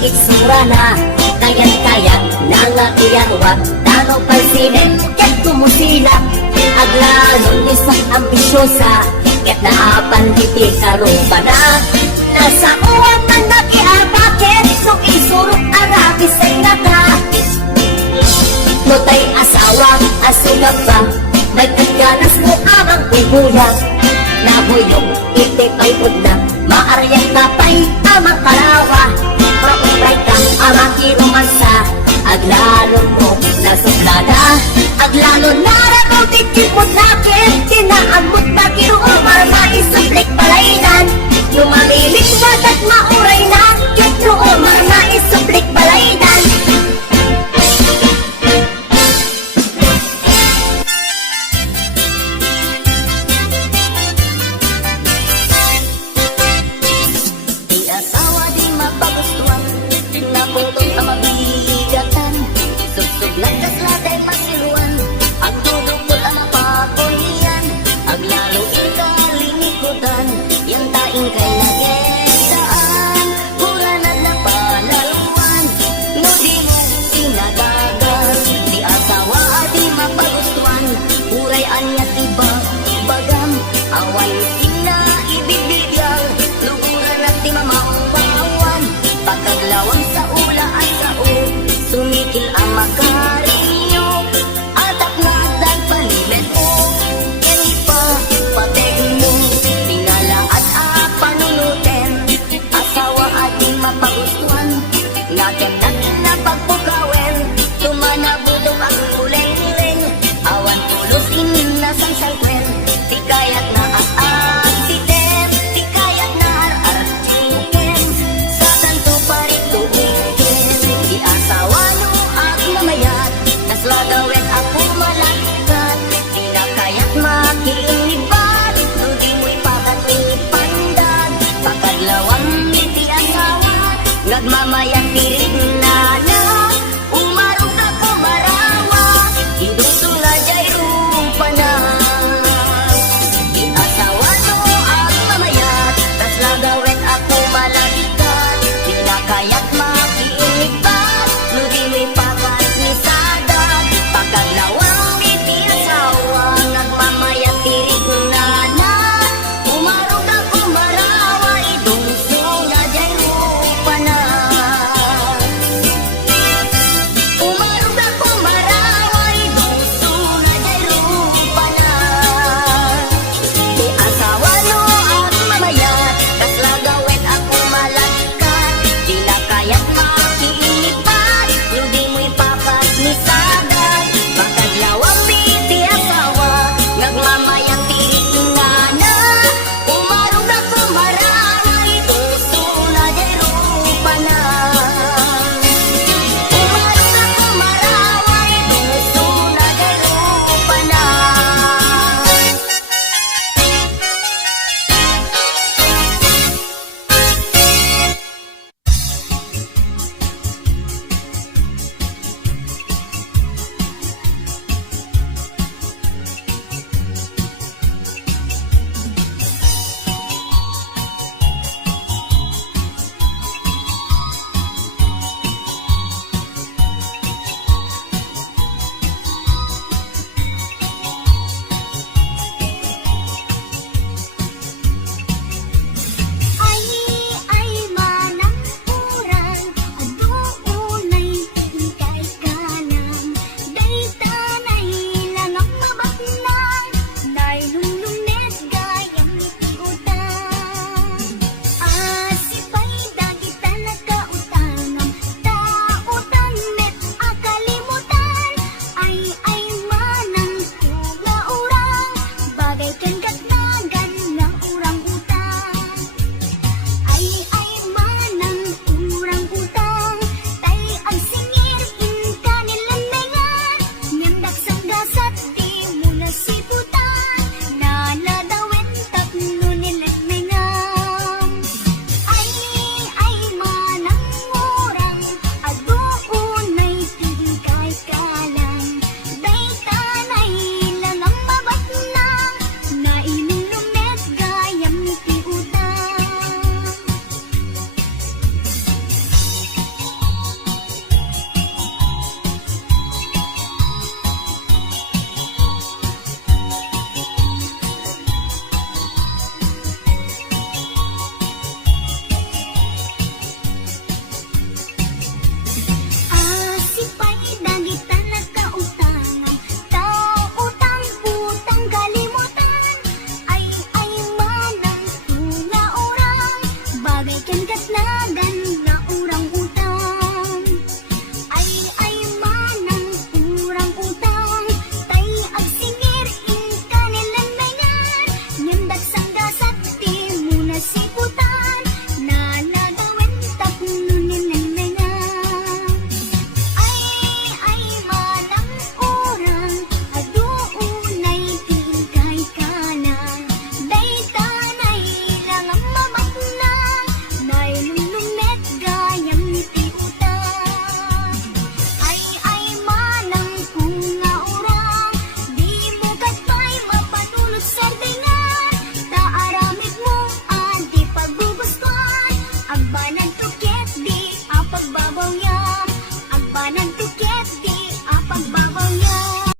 itsura na kayat-kayat na nga iyarwa tano pansinin ket kumusila aglalong isang ambisyosa ket naapanditi karumba na nasa uwan man nakiabakit so isurok arabis ay naka notay asawa asungap ba nagkaganas mo amang ibuyang nabuyong itipay udna maaryak na pay amang kalawa maupray ka amang kirumansa aglalon mo nasuplada aglalon na ragaw tikipod nakit tinaamot na kiruumar maisuplik palaynan lumamilik wadat mauray na kitruumar maisuplik palaynan. Nagmamayang tirig